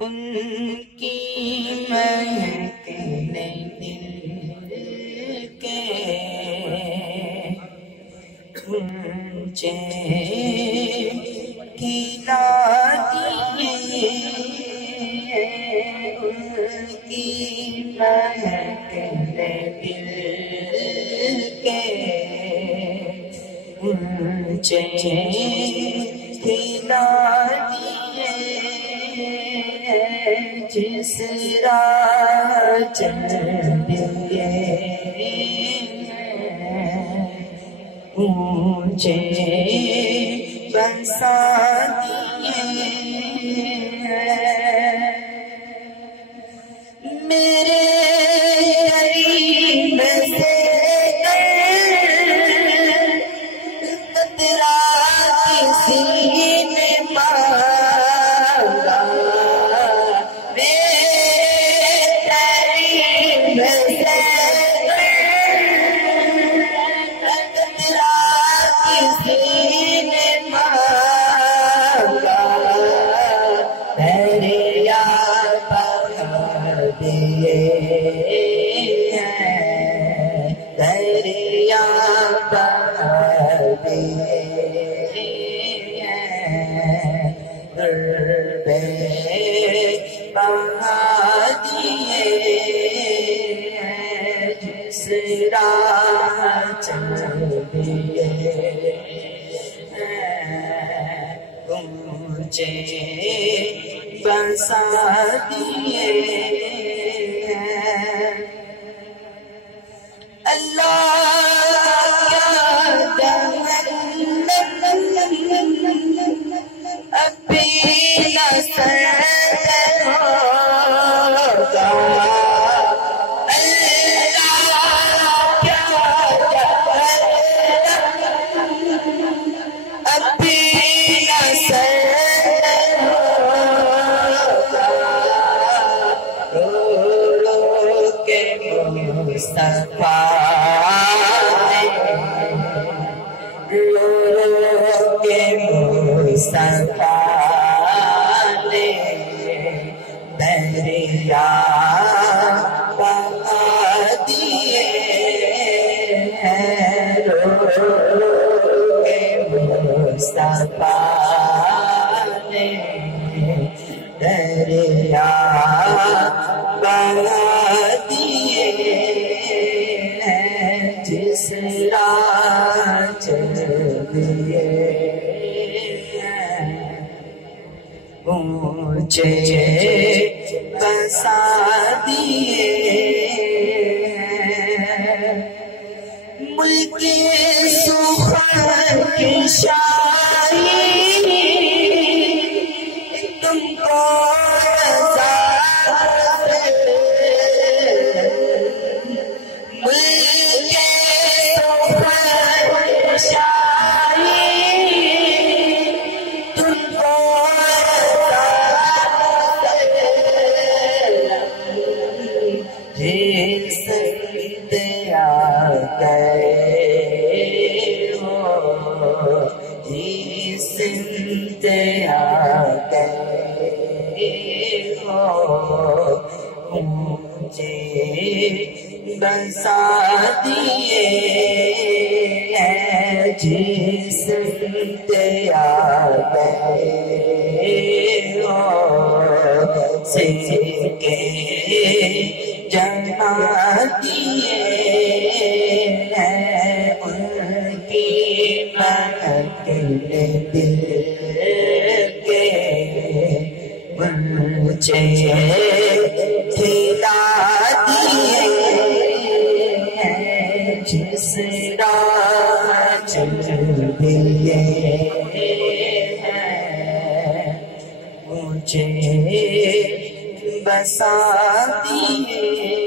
ان کی مہک نے دل کے اونچے کھلا دیے، ان کی مہک نے دل کے اونچے کھلا دیے، جس راہ چل دیے اونچے بسا دیے، میرے قریب سے قطرہ کسی نے مانگا، دریا بہا دیے، غربے بہا دیے، جس راہ چل دیے اونچے بسا دیے، اللہ کیا جہنم ابھی نہ سرد ہوگا، اللہ کیا جہنم ابھی نہ سرد ہوگا، رو رو کے مصطفیٰ مصطفیٰ نے دریا بہا دیے، رو کے مصطفیٰ نے دریا بہا دیے، جس راہ چل دیے اونچے بسا دیے، ملک سخن کی شاعری تم کو ملک سخن کی شاعری تم کو سید آ گئے ہو، سند آ گئے ہو، مجھے بسا دیے، جس سند آ گئے ہو، کے جہاں دیے ہیں، ان کی مہک نے دل کے اونچے کھلا دیے، جس راہ چل دیے اونچے بسا دیے۔